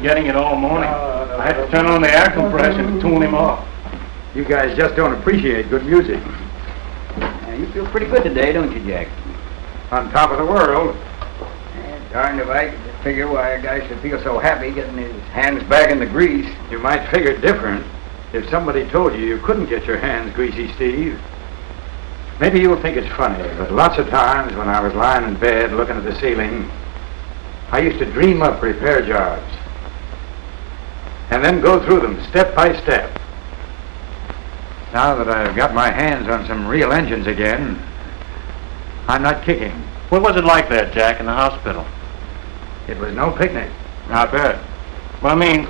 been getting it all morning. I had to turn on the air compressor to tune him off. You guys just don't appreciate good music. You feel pretty good today, don't you, Jack? On top of the world. Darned if I could figure why a guy should feel so happy getting his hands back in the grease. You might figure different if somebody told you couldn't get your hands greasy, Steve. Maybe you'll think it's funny, but lots of times when I was lying in bed looking at the ceiling, I used to dream up repair jobs and then go through them step by step. Now that I've got my hands on some real engines again, I'm not kicking. What was it like there, Jack, in the hospital? It was no picnic. I bet. Well, I mean,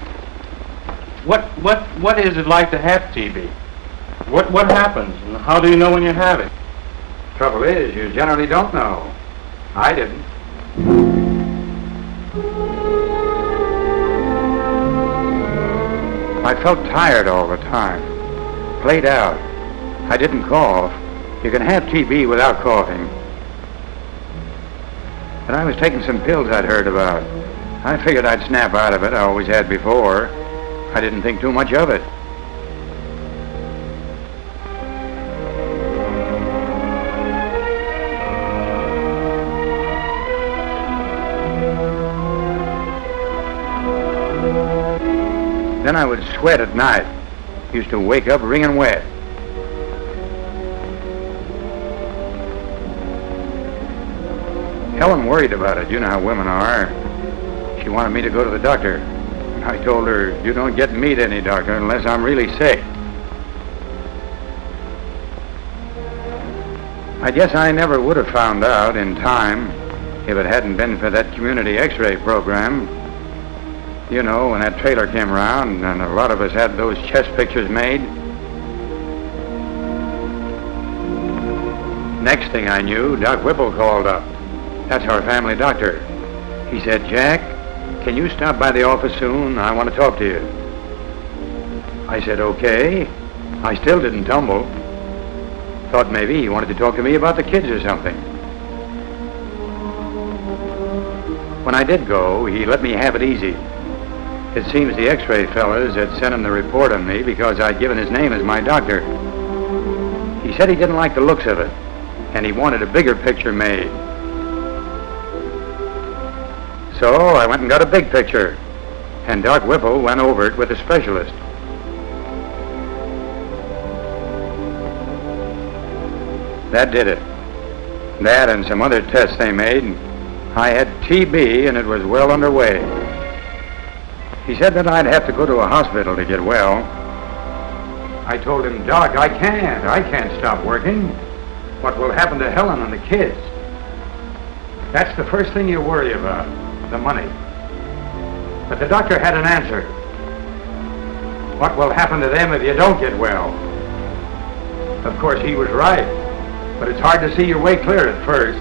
what is it like to have TB? What happens, and how do you know when you have it? Trouble is, you generally don't know. I didn't. I felt tired all the time, played out. I didn't cough. You can have TB without coughing. But I was taking some pills I'd heard about. I figured I'd snap out of it. I always had before. I didn't think too much of it. Then I would sweat at night. Used to wake up wringing wet. Helen worried about it. You know how women are. She wanted me to go to the doctor. I told her, you don't get me to any doctor unless I'm really sick. I guess I never would have found out in time if it hadn't been for that community x-ray program. You know, when that trailer came around and a lot of us had those chest pictures made. Next thing I knew, Doc Whipple called up. That's our family doctor. He said, Jack, can you stop by the office soon? I want to talk to you. I said, okay. I still didn't tumble. Thought maybe he wanted to talk to me about the kids or something. When I did go, he let me have it easy. It seems the x-ray fellas had sent him the report on me because I'd given his name as my doctor. He said he didn't like the looks of it, and he wanted a bigger picture made. So I went and got a big picture, and Doc Whipple went over it with a specialist. That did it. That and some other tests they made. I had TB, and it was well underway. He said that I'd have to go to a hospital to get well. I told him, Doc, I can't stop working. What will happen to Helen and the kids? That's the first thing you worry about, the money. But the doctor had an answer. What will happen to them if you don't get well? Of course, he was right, but it's hard to see your way clear at first.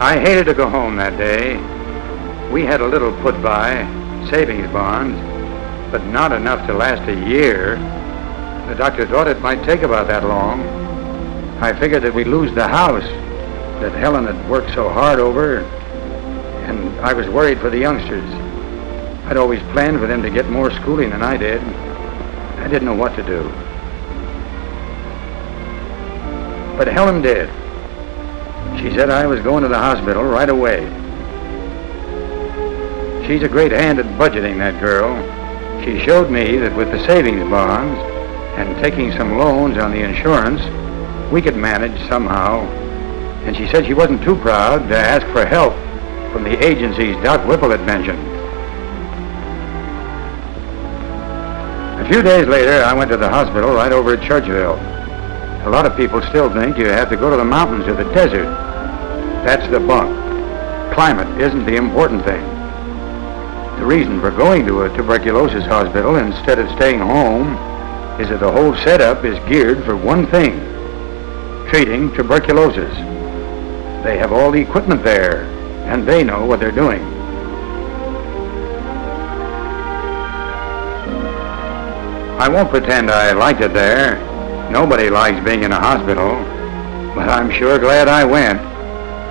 I hated to go home that day. We had a little put by, savings bonds, but not enough to last a year. The doctor thought it might take about that long. I figured that we'd lose the house that Helen had worked so hard over, and I was worried for the youngsters. I'd always planned for them to get more schooling than I did. I didn't know what to do. But Helen did. She said I was going to the hospital right away. She's a great hand at budgeting, that girl. She showed me that with the savings bonds and taking some loans on the insurance, we could manage somehow. And she said she wasn't too proud to ask for help from the agencies Doc Whipple had mentioned. A few days later, I went to the hospital right over at Churchville. A lot of people still think you have to go to the mountains or the desert. That's the bunk. Climate isn't the important thing. The reason for going to a tuberculosis hospital instead of staying home is that the whole setup is geared for one thing: treating tuberculosis. They have all the equipment there, and they know what they're doing. I won't pretend I liked it there. Nobody likes being in a hospital, but I'm sure glad I went.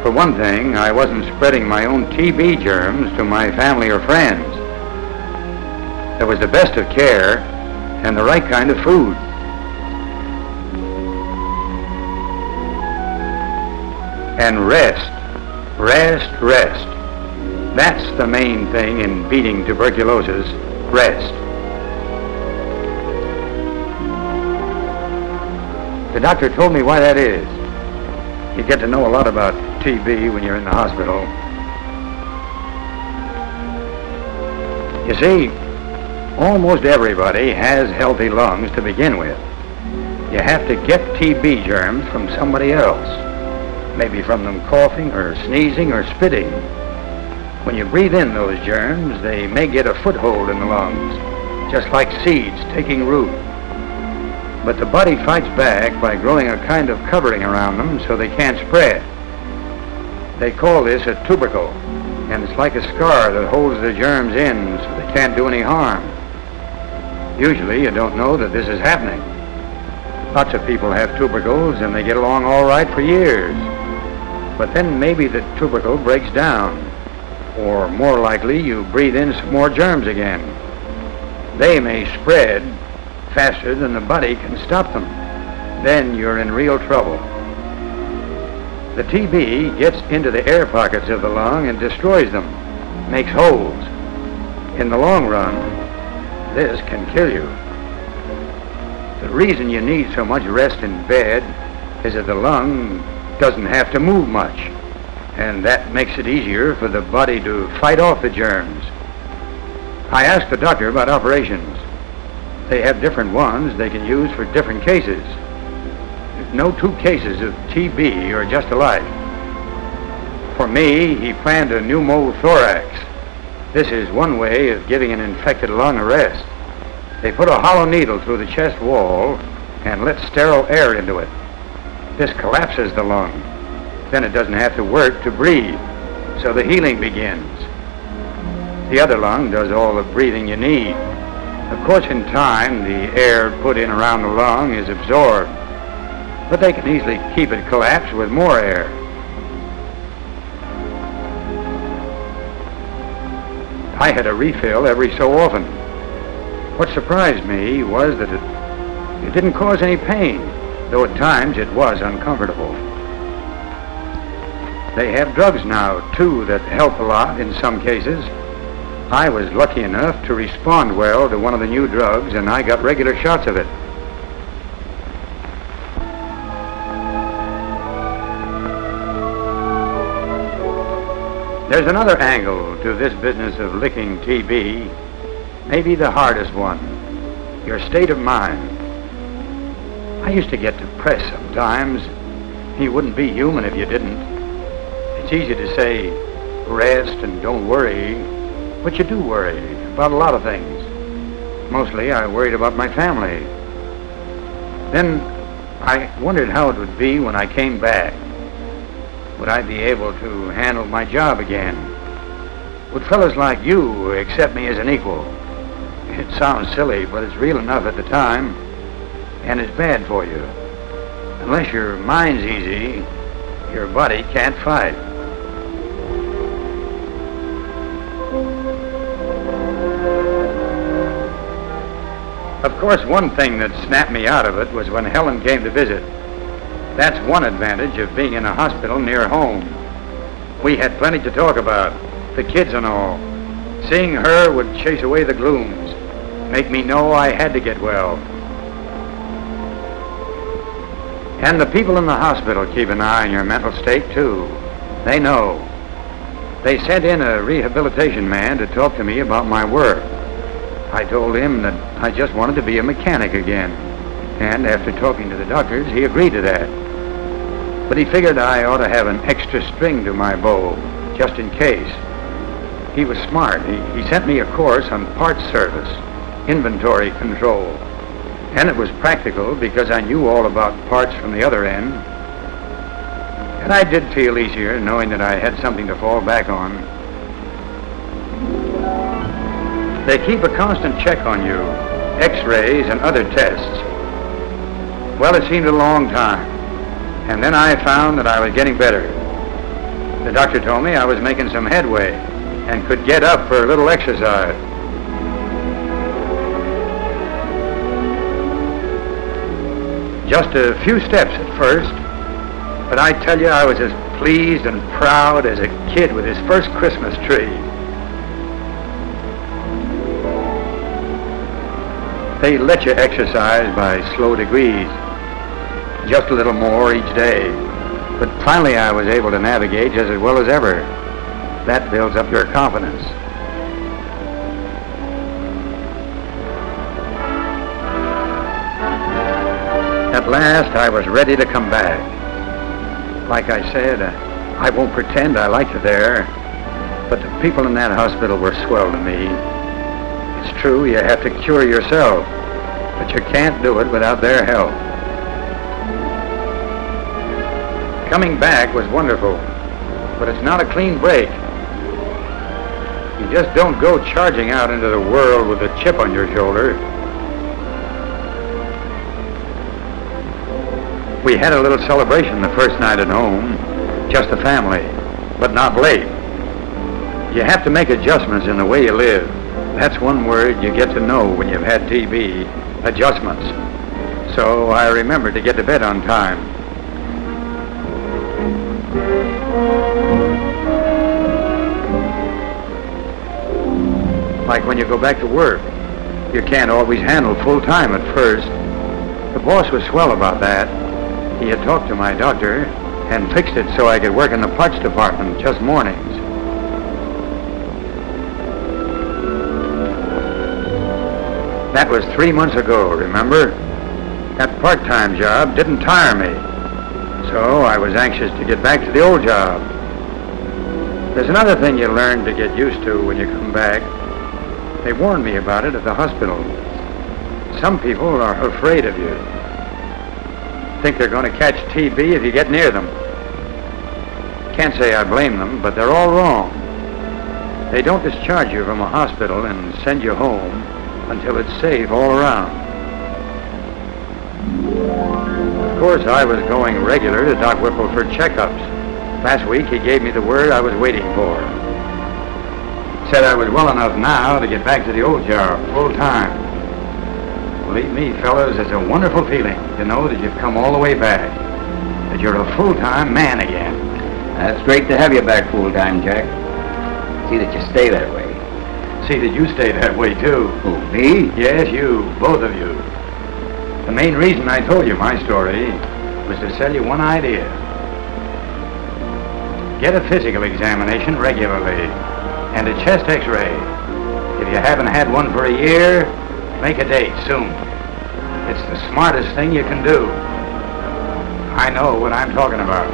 For one thing, I wasn't spreading my own TB germs to my family or friends. There was the best of care and the right kind of food. And rest. That's the main thing in beating tuberculosis, rest. The doctor told me why that is. You get to know a lot about TB when you're in the hospital. You see, almost everybody has healthy lungs to begin with. You have to get TB germs from somebody else. Maybe from them coughing or sneezing or spitting. When you breathe in those germs, they may get a foothold in the lungs, just like seeds taking root. But the body fights back by growing a kind of covering around them so they can't spread. They call this a tubercle, and it's like a scar that holds the germs in so they can't do any harm. Usually you don't know that this is happening. Lots of people have tubercles and they get along all right for years. But then maybe the tubercle breaks down, or more likely you breathe in some more germs again. They may spread faster than the body can stop them. Then you're in real trouble. The TB gets into the air pockets of the lung and destroys them, makes holes. In the long run, this can kill you. The reason you need so much rest in bed is that the lung doesn't have to move much, and that makes it easier for the body to fight off the germs. I asked the doctor about operations. They have different ones they can use for different cases. No two cases of TB are just alike. For me, he planned a pneumothorax. This is one way of giving an infected lung a rest. They put a hollow needle through the chest wall and let sterile air into it. This collapses the lung. Then it doesn't have to work to breathe, so the healing begins. The other lung does all the breathing you need. Of course, in time, the air put in around the lung is absorbed, but they can easily keep it collapsed with more air. I had a refill every so often. What surprised me was that it didn't cause any pain, though at times it was uncomfortable. They have drugs now, too, that help a lot in some cases. I was lucky enough to respond well to one of the new drugs, and I got regular shots of it. There's another angle to this business of licking TB, maybe the hardest one, your state of mind. I used to get depressed sometimes. You wouldn't be human if you didn't. It's easy to say, rest and don't worry, but you do worry about a lot of things. Mostly I worried about my family. Then I wondered how it would be when I came back. Would I be able to handle my job again? Would fellas like you accept me as an equal? It sounds silly, but it's real enough at the time, and it's bad for you. Unless your mind's easy, your body can't fight. Of course, one thing that snapped me out of it was when Helen came to visit. That's one advantage of being in a hospital near home. We had plenty to talk about, the kids and all. Seeing her would chase away the glooms, make me know I had to get well. And the people in the hospital keep an eye on your mental state, too. They know. They sent in a rehabilitation man to talk to me about my work. I told him that I just wanted to be a mechanic again. And after talking to the doctors, he agreed to that. But he figured I ought to have an extra string to my bow, just in case. He was smart. He sent me a course on parts service, inventory control. And it was practical because I knew all about parts from the other end. And I did feel easier knowing that I had something to fall back on. They keep a constant check on you, x-rays and other tests. Well, it seemed a long time. And then I found that I was getting better. The doctor told me I was making some headway and could get up for a little exercise. Just a few steps at first, but I tell you, I was as pleased and proud as a kid with his first Christmas tree. They let you exercise by slow degrees, just a little more each day. But finally I was able to navigate just as well as ever. That builds up your confidence. At last I was ready to come back. Like I said, I won't pretend I liked it there, but the people in that hospital were swell to me. It's true, you have to cure yourself, but you can't do it without their help. Coming back was wonderful, but it's not a clean break. You just don't go charging out into the world with a chip on your shoulder. We had a little celebration the first night at home, just the family, but not late. You have to make adjustments in the way you live. That's one word you get to know when you've had TB, adjustments. So I remembered to get to bed on time. Like when you go back to work, you can't always handle full time at first. The boss was swell about that. He had talked to my doctor and fixed it so I could work in the parts department just mornings. That was 3 months ago, remember? That part-time job didn't tire me, so I was anxious to get back to the old job. There's another thing you learn to get used to when you come back. They warned me about it at the hospital. Some people are afraid of you. Think they're going to catch TB if you get near them. Can't say I blame them, but they're all wrong. They don't discharge you from a hospital and send you home until it's safe all around. Of course, I was going regular to Doc Whipple for checkups. Last week, he gave me the word I was waiting for. Said I was well enough now to get back to the old job, full time. Believe me, fellas, it's a wonderful feeling to know that you've come all the way back, that you're a full-time man again. That's great to have you back full-time, Jack. See that you stay that way. See that you stay that way, too. Who, me? Yes, you, both of you. The main reason I told you my story was to sell you one idea. Get a physical examination regularly and a chest x-ray. If you haven't had one for a year, make a date soon. It's the smartest thing you can do. I know what I'm talking about.